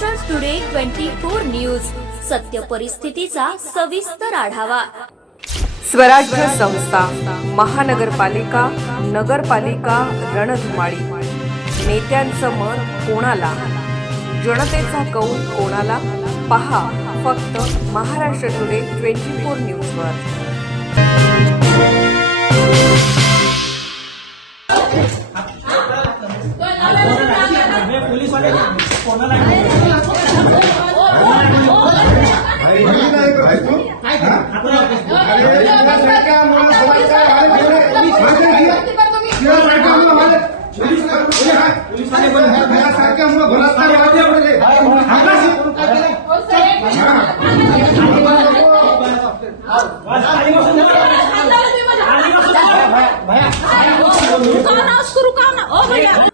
Maharashtra today 24 news, सत्य परिस्थितीचा सविस्तर आढावा। स्वराज्य संस्था, महानगरपालिका, नगरपालिका रणधुमाळी। नेत्यांचं मत कोणाला, जनतेचा कौल कोणाला? पहा फक्त महाराष्ट्र टुडे 24 न्यूजवर।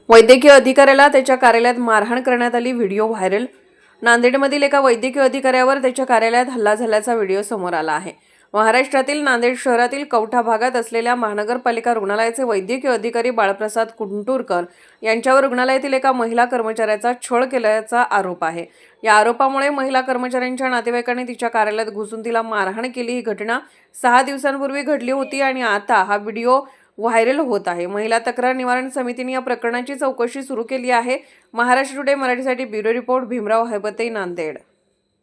वैद्यकीय अधिकाऱ्याला त्याच्या कार्यालयात मारहाण करण्यात आली, व्हिडिओ व्हायरल। नांदेडमधील एका वैद्यकीय अधिकाऱ्यावर त्याच्या कार्यालयात हल्ला झाल्याचा व्हिडिओ समोर आला आहे। महाराष्ट्रातील नांदेड शहरातील कवठा भागात असलेल्या महानगरपालिका रुग्णालयाचे वैद्यकीय अधिकारी बाळप्रसाद कुंटुरकर यांच्यावर रुग्णालयातील एका महिला कर्मचाऱ्याचा छळ केल्याचा आरोप आहे। या आरोपामुळे महिला कर्मचाऱ्यांच्या नातेवाईकांनी तिच्या कार्यालयात घुसून तिला मारहाण केली। ही घटना 6 दिवसांपूर्वी घडली होती आणि आता हा व्हिडिओ व्हायरल होत आहे। महिला तक्रार निवारण समितीने या प्रकरणाची चौकशी सुरू केली आहे। महाराष्ट्र टुडे मराठीसाठी ब्युरो रिपोर्ट भीमराव हैबते, नांदेड।